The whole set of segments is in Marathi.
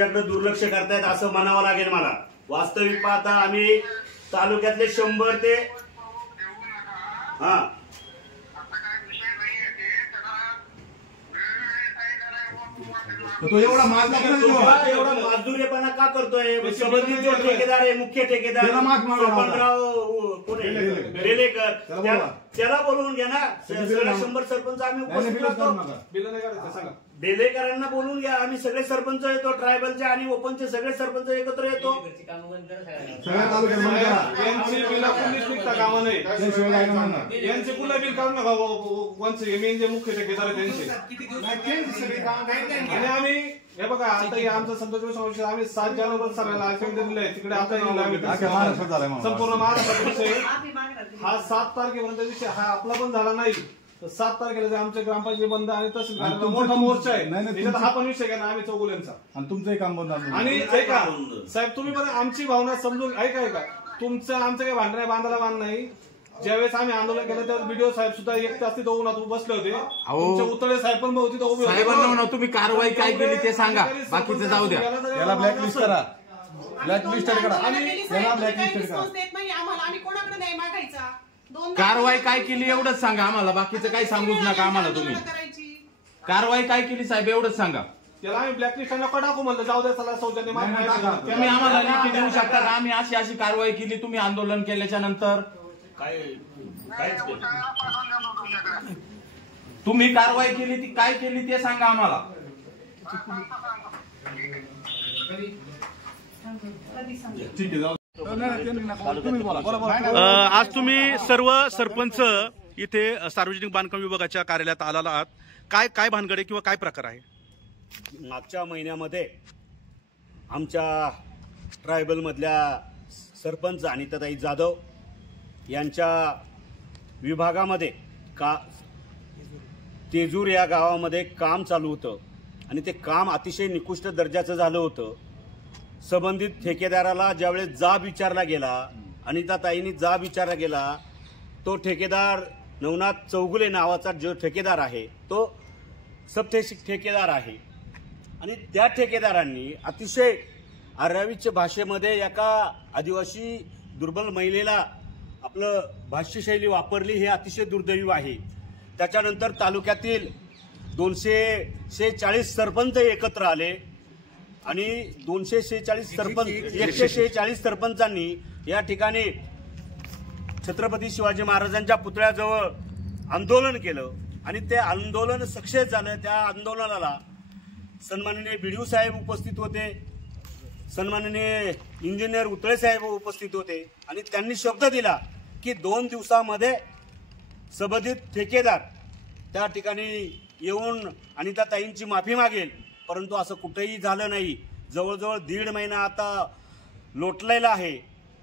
त्यांच्याकडे दुर्लक्ष करतायत असं म्हणावं लागेल मला। वास्तविक पाहता आम्ही तालुक्यातले 100 ते तो एवढा मजदुरीपणा का करतोय? संबंधित जो ठेकेदार आहे, मुख्य ठेकेदार बेलेकर, त्याला बोलवून घ्या ना। सगळे 100 सरपंच आम्ही उपस्थित राहतो। बेलेकरांना बोलून घ्या, आम्ही सगळे सरपंच येतो, ट्रायबलचे आणि ओपनचे सगळे सरपंच एकत्र येतो। यांचे पुन्हा बिल काढून नका वनचे मेन जे मुख्य ठेकेदार आहे त्यांचे। आणि आम्ही हे बघा आता आमचा संतोष समावेश आम्ही 7 जानेवारी सगळ्याला दिले तिकडे आता संपूर्ण महाराष्ट्रात हा 7 तारखेपर्यंत विषय हा आपला पण झाला नाही। 7 तारखेला आमच्या ग्रामपंचायत बंद आणि तहसील मोठा मोर्चा आहे, हा पण विषय घ्या ना आम्ही चौगुल्यांचा आणि तुमचंही काम बंद। आणि ऐका साहेब तुम्ही बघा आमची भावना समजून ऐका तुमचं आमचं काही भांडण बांधायला बांध नाही। ज्यावेळेस आम्ही आंदोलन केलं त्यावेळेस बीडीओ साहेब सुद्धा एक तास तिथं उन्हात बसले होते, तुमचे उतळे साहेब पण तिथं उभे होते। साहेबांना तुम्ही कारवाई काय केली ते सांगा, बाकीचं जाऊ द्या। याला ब्लॅकलिस्ट करा, ब्लॅकलिस्ट करा आणि याला ब्लॅकलिस्ट करा। आम्ही कोणाकडे नाही मागायचा, कारवाई काय केली एवढंच सांगा आम्हाला, बाकीचं काही सांगूच नका आम्हाला। तुम्ही कारवाई काय केली साहेब एवढंच सांगा। त्याला आम्ही ब्लॅकलिस्ट नको टाकू म्हणलं, जाऊ द्या चला सौजन्य तुम्ही आम्हाला लिखित देऊ शकता का आम्ही अशी अशी कारवाई केली तुम्ही आंदोलन केल्याच्या नंतर? तुम्ही कारवाई केली ती काय केली ते सांगा आम्हाला। आज तुम्ही सर्व सरपंच इथे सार्वजनिक बांधकाम विभागाच्या कार्यालयात आलेला आहात, काय भानगडे किंवा काय प्रकार आहे? मागच्या महिन्यामध्ये आमच्या ट्रायबल मधल्या सरपंच अनिताताई जाधव यांच्या विभागामध्ये तेजूर या गावामध्ये काम चालू होतं आणि ते काम अतिशय निकृष्ट दर्जाचं झालं होतं। संबंधित ठेकेदाराला ज्यावेळेस जाब विचारला गेला, अनिताताईंनी जाब विचारला गेला, तो ठेकेदार नवनाथ चौगुले नावाचा जो ठेकेदार आहे तो ठेकेदार आहे आणि त्या ठेकेदारांनी अतिशय अरावीच्या भाषेमध्ये एका आदिवासी दुर्बल महिलेला आपलं भाष्यशैली वापरली, हे अतिशय दुर्दैवी आहे। त्याच्यानंतर तालुक्यातील 246 सरपंच एकत्र आले आणि 146 सरपंचांनी या ठिकाणी छत्रपती शिवाजी महाराजांच्या पुतळ्याजवळ आंदोलन केलं आणि ते आंदोलन सक्सेस झालं। त्या आंदोलनाला सन्माननीय बीडीओ साहेब उपस्थित होते, सन्माननीय इंजिनियर उतळे साहेब उपस्थित होते आणि त्यांनी शब्द दिला की 2 दिवसामध्ये संबंधित ठेकेदार त्या ठिकाणी येऊन अनिताताईंची माफी मागेल, परंतु असं कुठेही झालं नाही। जवळजवळ 1.5 महिना आता लोटलेला आहे,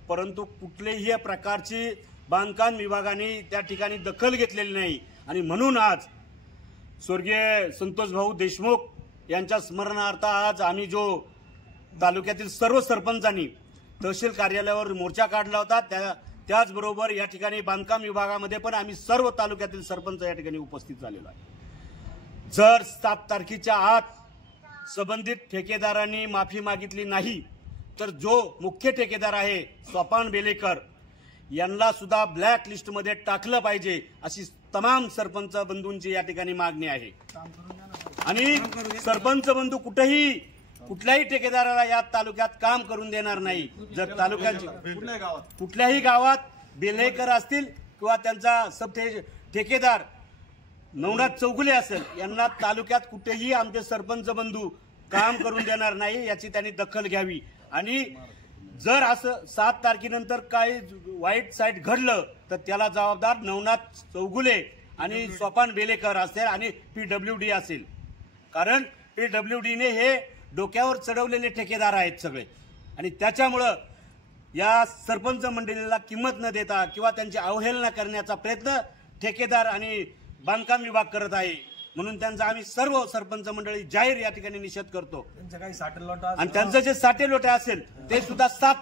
परंतु कुठल्याही प्रकारची बांधकाम विभागाने त्या ठिकाणी दखल घेतलेली नाही आणि म्हणून आज स्वर्गीय संतोष भाऊ देशमुख यांच्या स्मरणार्थ आज आम्ही जो तालुक्यातील सर्व सरपंचांनी तहसील कार्यालयावर मोर्चा काढला होता, त्याचबरोबर या ठिकाणी बांधकाम विभागामध्ये पण आम्ही सर्व तालुक्यातील सरपंच या ठिकाणी उपस्थित झालेलो आहे। जर 7 तारखेच्या आत संबंधित ठेकेदारांनी माफी मागितली नाही तर जो मुख्य ठेकेदार आहे सोपान बेलेकर यांना सुद्धा ब्लॅक लिस्टमध्ये टाकलं पाहिजे अशी तमाम सरपंच बंधूंची या ठिकाणी मागणी आहे। आणि सरपंच बंधू कुठल्याही ठेकेदाराला या तालुक्यात काम करून देणार नाही। जर तालुक्यात कुठल्याही गावात बेलेकर असतील किंवा त्यांचा ठेकेदार नवनाथ चौगुले असेल, यांना तालुक्यात कुठेही आमचे सरपंच बंधू काम करून देणार नाही, याची त्यांनी दखल घ्यावी। आणि जर असं 7 तारखेनंतर काही वाईट साईट घडलं तर त्याला जबाबदार नवनाथ चौगुले आणि सोपान बेलेकर असेल आणि PWD असेल, कारण PWDने हे डोक्यावर चढवलेले ठेकेदार आहेत सगळे आणि त्याच्यामुळं या सरपंच मंडळीला किंमत न देता किंवा त्यांची अवहेलना करण्याचा प्रयत्न ठेकेदार आणि बांधकाम विभाग करत आहे। म्हणून त्यांचा आम्ही सर्व सरपंच मंडळी जाहीर या ठिकाणी निषेध करतो आणि त्यांचं जे साठेलोटे असेल ते सुद्धा 7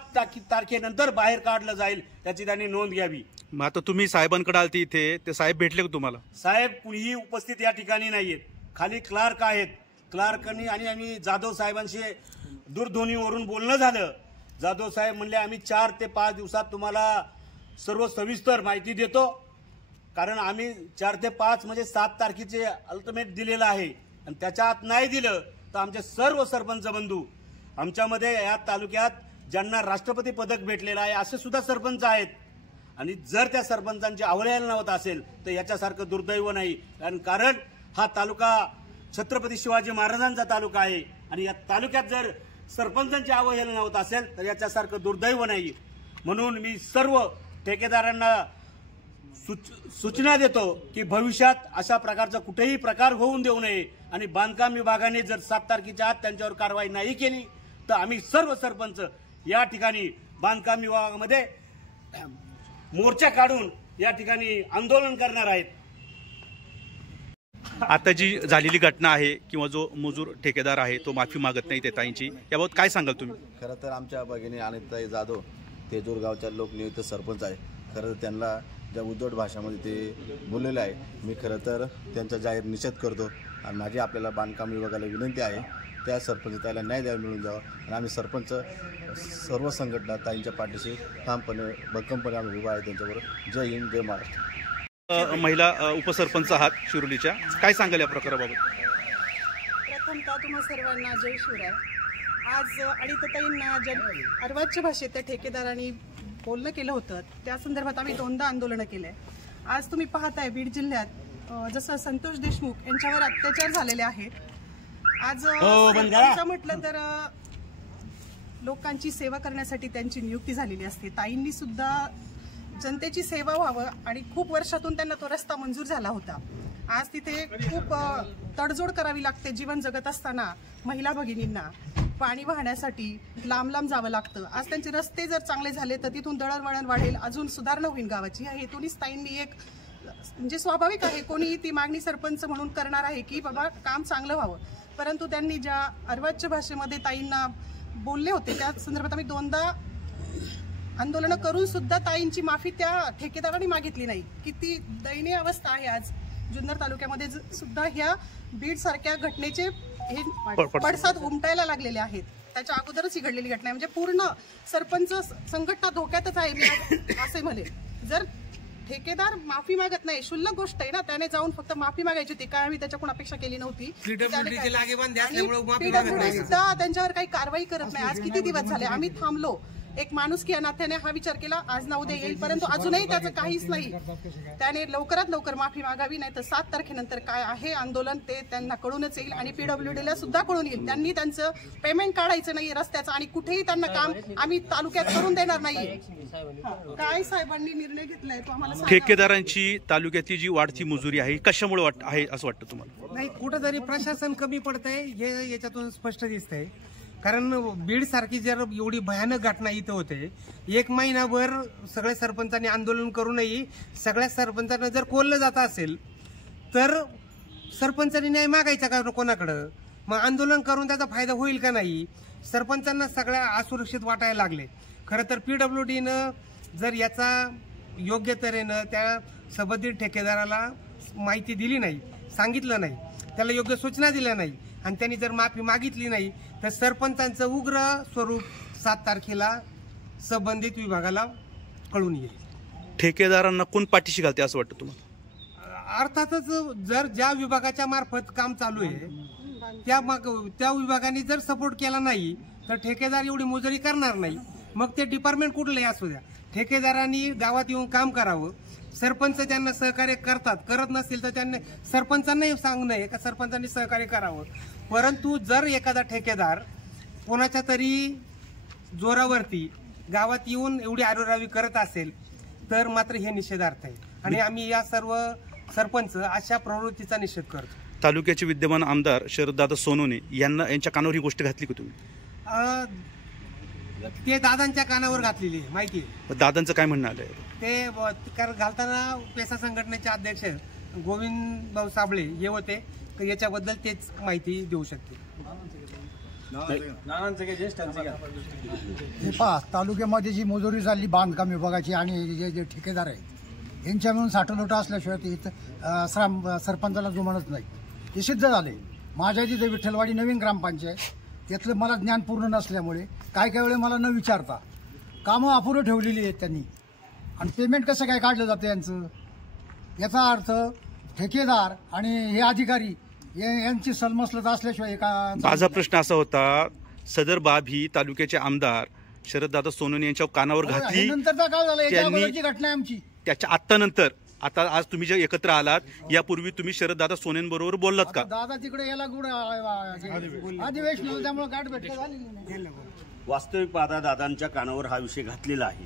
तारखेनंतर बाहेर काढलं जाईल, त्याची त्यांनी नोंद घ्यावी। मग आता तुम्ही साहेबांकडे आलते इथे, ते साहेब भेटले का तुम्हाला? साहेब कुणीही उपस्थित या ठिकाणी नाहीयेत, खाली क्लार्क आहेत। क्लार्कनी आणि आम्ही जाधव साहेबांशी दूरध्वनीवरून बोलणं झालं. जाधव साहेब म्हणले आम्ही 4 ते 5 दिवसात तुम्हाला सर्व सविस्तर माहिती देतो, कारण आम्ही 4 ते 5 म्हणजे 7 तारखेचे अल्टिमेट दिलेलं आहे आणि त्याच्या आत नाही दिलं तर आमचे सर्व सरपंच बंधू, आमच्यामध्ये या तालुक्यात ज्यांना राष्ट्रपती पदक भेटलेलं आहे असे सुद्धा सरपंच आहेत. आणि जर त्या सरपंचांची अवहेलना होत असेल तर याच्यासारखं दुर्दैव नाही. कारण हा तालुका छत्रपती शिवाजी महाराजांचा तालुका आहे आणि या तालुक्यात जर सरपंचांची अवहेलना होत असेल तर याच्यासारखं दुर्दैव नाही. म्हणून मी सर्व ठेकेदारांना सूचना देतो की भविष्यात अशा प्रकारचा कुठेही प्रकार होऊन देऊ नये आणि बांधकाम विभागाने जर 7 तारखेच्या आत त्यांच्यावर कारवाई नाही केली तर आम्ही सर्व सरपंच या ठिकाणी बांधकाम विभागामध्ये मोर्चा काढून या ठिकाणी आंदोलन करणार आहेत. आता जी झालेली घटना आहे किंवा जो मजूर ठेकेदार आहे तो माफी मागत नाही ते ताईंची, याबाबत काय सांगाल तुम्ही? खरं तर आमच्या भगिनी अनिताताई जाधव तेजूर गावच्या लोकनियुक्त सरपंच आहे. खरं तर त्यांना ज्या उद्धट भाषामध्ये ते बोललेले आहे, मी खरं तर त्यांचा जाहीर निषेध करतो आणि माझी आपल्याला बांधकाम विभागाला विनंती आहे त्या सरपंच ताईला न्याय द्यावा मिळून द्यावा आणि आम्ही सरपंच सर्व संघटना ताईंच्या पाठीशी ठामपणे भक्कमपणे आम्ही उभा आहे त्यांच्याबरोबर. जय हिंद, जय महाराष्ट्र. महिला उपसरपंच आहात शिरोलीच्या, काय सांगाल या प्रकाराबाबत? प्रथमतः तुम्हा सर्वांना जय शिवराय. आज अनिताताईंना ज्या अर्वाच्य भाषेत त्या ठेकेदारांनी बोलणं केलं होतं त्या संदर्भात आम्ही 2दा आंदोलनं केले. आज तुम्ही पाहताय बीड जिल्ह्यात जसं संतोष देशमुख यांच्यावर अत्याचार झालेले आहेत. आज म्हटलं तर लोकांची सेवा करण्यासाठी त्यांची नियुक्ती झालेली असते. ताईंनी सुद्धा जनतेची सेवा व्हावं आणि खूप वर्षातून त्यांना तो रस्ता मंजूर झाला होता. आज तिथे खूप तडजोड करावी लागते. जीवन जगत असताना महिला भगिनींना पाणी वाहण्यासाठी लांब लांब जावं लागतं. आज त्यांचे रस्ते जर चांगले झाले तर तिथून दळणवळण वाढेल, अजून सुधारणा होईल गावाची. ह्या हेतूनच ताईंनी एक म्हणजे स्वाभाविक आहे कोणीही ती मागणी सरपंच म्हणून करणार आहे की बाबा काम चांगलं व्हावं. परंतु त्यांनी ज्या अर्वाच्य भाषेमध्ये ताईंना बोलले होते त्या संदर्भात आम्ही 2दा आंदोलनं करून सुद्धा ताईंची माफी त्या ठेकेदारांनी मागितली नाही. किती दयनीय अवस्था आहे आज जुन्नर तालुक्यामध्ये सुद्धा ह्या बीड सारख्या घटनेचे हे पडसाद उमटायला लागलेले आहेत. त्याच्या अगोदरच ही घडलेली घटना आहे. म्हणजे पूर्ण सरपंच संघटना धोक्यातच आहे मी असे म्हणे. जर ठेकेदार माफी मागत नाही, क्षुल्लक गोष्ट आहे ना, त्याने जाऊन फक्त माफी मागायची होती, काय आम्ही त्याच्याकडून अपेक्षा केली नव्हती. सुद्धा त्यांच्यावर काही कारवाई करत नाही. आज किती दिवस झाले आम्ही थांबलो, एक माणुसकी या नात्याने हा विचार केला आज ना उद्या येईल, परंतु अजूनही त्याचं काहीच नाही. त्याने लवकरात लवकर माफी मागावी, नाही तर 7 तारखेनंतर काय आहे आंदोलन ते त्यांना कळूनच येईल आणि PWDला सुद्धा कळून येईल. त्यांनी त्यांचं पेमेंट काढायचं नाही रस्त्याचं आणि कुठेही त्यांना काम आम्ही तालुक्यात करून देणार नाही. काय साहेबांनी निर्णय घेतलाय तो आम्हाला सांगा. ठेकेदारांची तालुक्यातली जी वाढती मजुरी आहे कशामुळे आहे असं वाटतं तुम्हाला? नाही, कुठंतरी प्रशासन कमी पडतंय हे याच्यातून स्पष्ट दिसतंय. कारण बीड सारखी जर एवढी भयानक घटना इथं होते, 1 महिनाभर सगळ्या सरपंचांनी आंदोलन करूनही सगळ्या सरपंचांना जर कोल्लं जात असेल तर सरपंचांनी न्याय मागायचा का कोणाकडं? मग आंदोलन करून त्याचा फायदा होईल का नाही? सरपंचांना सगळ्या असुरक्षित वाटायला लागले. खरं तर PWDनं जर याचा योग्य तऱ्हेनं त्या संबंधित ठेकेदाराला माहिती दिली नाही, सांगितलं नाही, त्याला योग्य सूचना दिल्या नाही आणि त्यांनी जर माफी मागितली नाही तर सरपंचांचं उग्र स्वरूप 7 तारखेला संबंधित विभागाला कळून येईल. ठेकेदारांना कोण पाठीशी घालते असं वाटतं तुम्हाला? अर्थातच जर ज्या विभागाच्या मार्फत काम चालू आहे त्या विभागाने जर सपोर्ट केला नाही तर ठेकेदार एवढी मजुरी करणार नाही. मग ते डिपार्टमेंट कुठलंही असू द्या, ठेकेदारांनी गावात येऊन काम करावं. सरपंच त्यांना सहकार्य करतात, करत नसतील तर त्यांनी सरपंचांनाही सांगणं आहे का सरपंचांनी सहकार्य करावं. परंतु जर एखादा ठेकेदार कोणाच्या तरी जोरावरती गावात येऊन एवढी आरोरावी करत असेल तर मात्र हे निषेधार्थ आहे आणि आम्ही या सर्व सरपंच अशा प्रवृत्तीचा निषेध करतो. तालुक्याचे विद्यमान आमदार शरददादा सोनवणे यांच्या कानावर ही गोष्ट घातली का तुम्ही? ते दादांच्या कानावर घातलेली आहे माहिती आहे. दादांचं काय म्हणणं आलंय? ते घालताना पेसा संघटनेचे अध्यक्ष गोविंद भाऊ साबळे हे होते, याच्याबद्दल तेच माहिती देऊ शकते. तालुक्यामध्ये जी मजुरी झाली बांधकाम विभागाची आणि जे ठेकेदार आहे यांच्या मिळून साठवलोटा असल्याशिवाय सरपंचाला जुमानच नाही. हे सिद्ध झाले. माझ्या तिथे विठ्ठलवाडी नवीन ग्रामपंचायत त्यातलं मला ज्ञान पूर्ण नसल्यामुळे काय काय वेळे मला न विचारता कामं अपुरं ठेवलेली आहेत त्यांनी आणि पेमेंट कसं काय काढलं जातं यांचं. याचा अर्थ ठेकेदार आणि हे अधिकारी यांची सलमसलत असल्याशिवाय का. माझा प्रश्न असा होता, सदर बाब ही तालुक्याचे आमदार शरददादा सोनवणे यांच्या कानावर घातली, नंतरचा काळ झाला, याच्या त्यांनी- अगोदरची घटना आहे आमची. त्याच्या आत्ता नंतर आता आज तुम्ही जे एकत्र आलात, यापूर्वी तुम्ही शरददादा सोनेंबरोबर बोललात का? दादा तिकडे याला गुड अधिवेशन त्यामुळे गाठ भेट झाली नाही. वास्तविक पाहता दादांच्या कानावर हा विषय घातलेला आहे.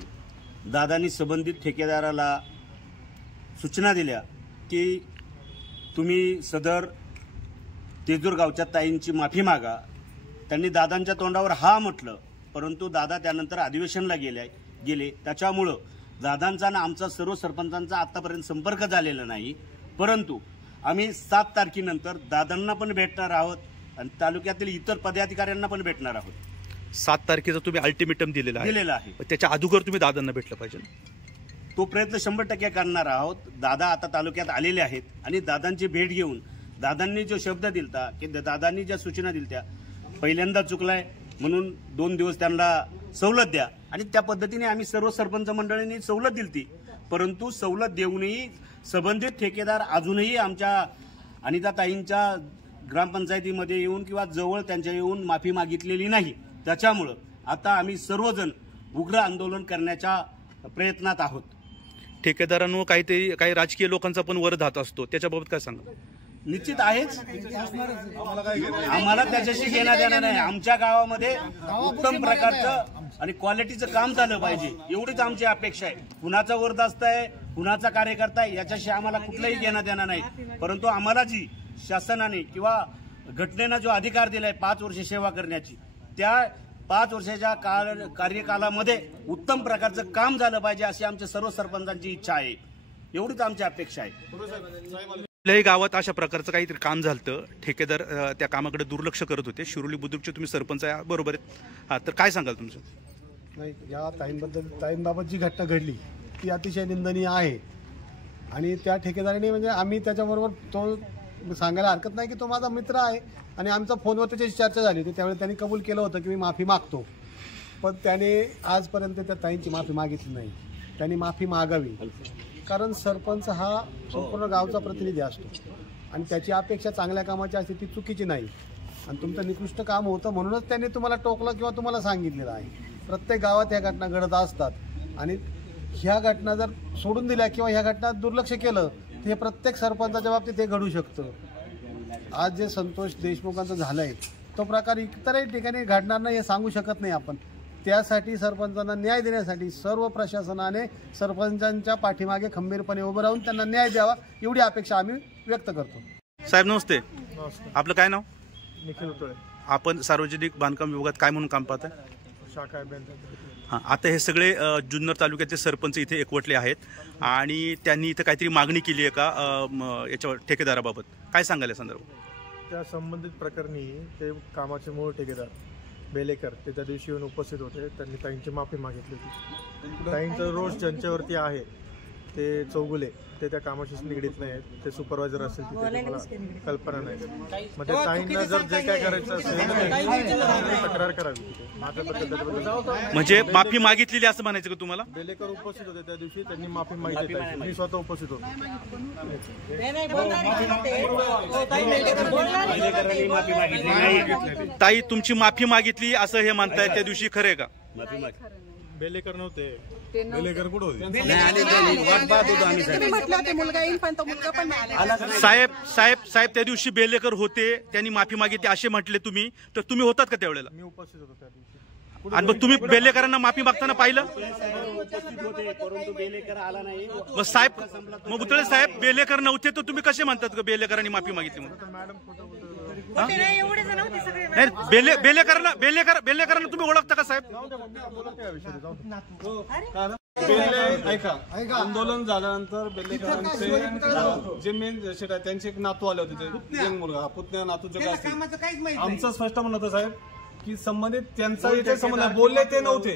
दादांनी संबंधित ठेकेदाराला सूचना दिल्या की तुम्ही सदर तेजूर गावच्या ताईंची माफी मागा. त्यांनी दादांच्या तोंडावर हा म्हटलं, परंतु दादा त्यानंतर अधिवेशनला गेले. त्याच्यामुळं दादांचा आणि आमचा सर्व सरपंचांचा आतापर्यंत संपर्क झालेला नाही. परंतु आम्ही 7 तारखेनंतर दादांना पण भेटणार आहोत आणि तालुक्यातील इतर पदाधिकाऱ्यांना पण भेटणार आहोत. 7 तारखेचा तुम्ही अल्टिमेटम दिलेला आहे. त्याच्या अगोदर तुम्ही दादांना भेटलं पाहिजे. तो प्रयत्न 100% करणार आहोत. दादा आता तालुक्यात आलेले आहेत आणि दादांची भेट घेऊन दादांनी जो शब्द दिलता की दादांनी ज्या सूचना दिलत्या, पहिल्यांदा चुकलाय म्हणून 2 दिवस त्यांना सवलत द्या आणि त्या पद्धतीने आम्ही सर्व सरपंच मंडळींनी सवलत दिलती. परंतु सवलत देऊनही संबंधित ठेकेदार अजूनही आमच्या अनिताताईंच्या ग्रामपंचायतीमध्ये येऊन किंवा जवळ त्यांच्या येऊन माफी मागितलेली नाही. त्याच्यामुळं आता आम्ही सर्वजण उग्र आंदोलन करण्याच्या प्रयत्नात आहोत. ठेकेदारांवर काही राजकीय लोकांचा पण वर धात असतो, त्याच्याबाबत काय सांगा? निश्चित आहेच. आम्हाला त्याच्याशी घेणं देणं नाही. आमच्या गावामध्ये उत्तम प्रकारचं आणि क्वालिटीचं काम झालं पाहिजे, एवढीच आमची अपेक्षा आहे. कुणाचा वरदस्त आहे, कुणाचा कार्यकर्ता आहे, याच्याशी आम्हाला कुठलंही घेणं देणं नाही. परंतु आम्हाला जी शासनाने किंवा घटनेनं जो अधिकार दिलाय 5 वर्ष सेवा करण्याची, त्या 5 वर्षाच्या कार्यकालामध्ये उत्तम प्रकारचं काम झालं पाहिजे अशी आमच्या सर्व सरपंचांची इच्छा आहे. एवढीच आमची अपेक्षा आहे. कुठल्याही गावात अशा प्रकारचं काहीतरी काम झालं, ठेकेदार त्या कामाकडे दुर्लक्ष करत होते. शिरोली बुद्रुकचे तुम्ही सरपंच आहे, बरोबर आहेत? हा, तर काय सांगाल तुमचं? नाही, या ताईंबाबत जी घटना घडली ती अतिशय निंदनीय आहे आणि त्या ठेकेदाराने म्हणजे आम्ही त्याच्याबरोबर तो सांगायला हरकत नाही की तो माझा मित्र आहे आणि आमचा फोनवर त्याच्याशी चर्चा झाली होती. त्यावेळी त्यांनी कबूल केलं होतं की मी माफी मागतो, पण त्याने आजपर्यंत त्या ताईंची माफी मागितली नाही. त्यांनी माफी मागावी, कारण सरपंच हा संपूर्ण गावचा प्रतिनिधी असतो आणि त्याची अपेक्षा चांगल्या कामाची असते, ती चुकीची नाही. आणि तुमचं निकृष्ट काम होतं म्हणूनच त्यांनी तुम्हाला टोकलं किंवा तुम्हाला सांगितलेलं आहे. प्रत्येक गावात ह्या घटना घडत असतात आणि ह्या घटना जर सोडून दिल्या किंवा ह्या घटना दुर्लक्ष केलं तर हे प्रत्येक सरपंचाच्या बाबतीत हे घडू शकतं. आज जे संतोष देशमुखांचं झालं आहे तो प्रकार इतरही ठिकाणी घडणार नाही हे सांगू शकत नाही आपण. त्यासाठी सरपंचांना न्याय देण्यासाठी सर्व प्रशासनाने सरपंचांच्या पाठीमागे खंबीरपणे उभं राहून त्यांना न्याय द्यावा एवढी अपेक्षा आम्ही व्यक्त करतो. साहेब नमस्ते. आपलं काय नाव? निखिल उतळे. आपण सार्वजनिक बांधकाम विभागात काय म्हणून काम पाहताय? शाखा अभियंता. हां, आता हे सगळे जुन्नर तालुक्याचे सरपंच इथे एकवटले आहेत आणि त्यांनी इथं काहीतरी मागणी केली आहे का याच्या ठेकेदाराबाबत? काय सांगाल या संदर्भात? त्या संबंधित प्रकरणी ते कामाचे मूळ ठेकेदार बेलेकर ते त्या दिवशी येऊन उपस्थित होते. त्यांनी ताईंची माफी मागितली होती. ताईंचा रोष ज्यांच्यावरती आहे ते चौगुले, ते त्या कामाशी निगडीत नाही आहेत. ते सुपरवायझर असतील तिथे, मला कल्पना नाही. मग त्या ताईंना जर जे काय करायचं असेल तक्रार करावी तिथे. म्हणजे माफी मागितलेली असं म्हणायचं का तुम्हाला? बेलेकर उपस्थित होते त्या दिवशी, त्यांनी माफी मागितली. मी स्वतः उपस्थित होतो. ताई तुमची माफी मागितली असं हे म्हणताय, त्या दिवशी खरे का? बेलेकर नव्हते. बेलेकर कुठं होते? साहेब त्या दिवशी बेलेकर होते, त्यांनी माफी मागितली असे म्हटले तुम्ही, तर तुम्ही होतात का त्यावेळेला? मी उपस्थित होतो त्या दिवशी. आणि मग तुम्ही बेलेकरांना माफी मागताना पाहिलं? मग साहेब, मग उतळे साहेब बेलेकर नव्हते तर तुम्ही कसे म्हणतात का बेलेकरांनी माफी मागितली म्हणून? बेलेकरांना तुम्ही ओळखता का साहेब? ऐका, आंदोलन झाल्यानंतर बेलेकरांचे जे मेन शेट आहे त्यांचे एक नातू आले होते, ते मुलगा पुतण्या नातू जे काय असतील. आमचं स्पष्ट म्हणणं होतं साहेब की संबंधित त्यांचा इथे संबंध बोलले ते नव्हते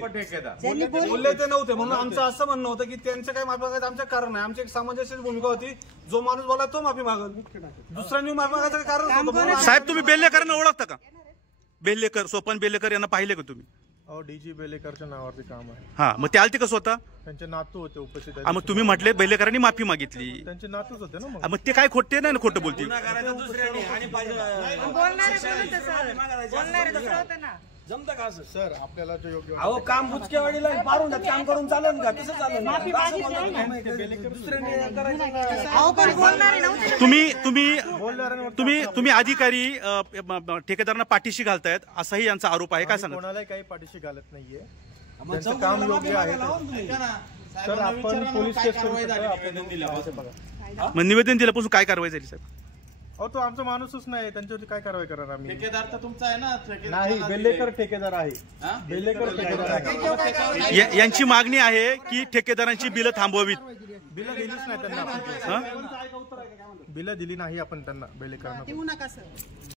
म्हणून आमचं असं म्हणणं होतं की त्यांचं काही माफी मागायचं आमचं कारण नाही. आमची एक सामंजस्य भूमिका होती, जो माणूस बोला तो माफी मागल, दुसऱ्यांनी माफी मागायचं कारण. साहेब तुम्ही बेलेकरांना ओळखता का? बेल्लेकर, सोपान बेल्लेकर यांना पाहिले का तुम्ही? अहो डीजी बेलेकरच्या नावावरती काम आहे. हा, मग ते आलते का स्वतः? त्यांचे नातू होते उपस्थित. मग तुम्ही म्हटले बेल्लेकरांनी माफी मागितली. त्यांचे नातूच होते ना. मग ते काय खोटे नाही ना, खोटं बोलतील. जमतं का असं? सर आपल्याला जो योग्य अहो काम बुचकेवाडीला पारून काम करून चालेल का? कसं चालेल? तुम्ही अधिकारी ठेकेदारांना पाठीशी घालतायत असाही यांचा आरोप आहे. काय सांगा? कोणालाही काही पाठीशी घालत नाहीये. त्यांचं काम योग्य आहे. सर आपण पोलीस केस करू शकतो. मग निवेदन दिल्यापासून काय कारवाई झाली साहेब? अहो तो आमचा माणूसच नाही, त्यांच्यावरती काय कारवाई करणार आम्ही? ठेकेदार तर तुमचा आहे ना. नाही, बेल्लेकर ठेकेदार आहे. बेल्लेकर ठेकेदार आहे. यांची मागणी आहे की ठेकेदारांची बिलं थांबवावीत. बिलं दिलीच नाही त्यांना. बिलं दिली नाही आपण त्यांना बेल्लेकरांना. देऊ नका सर.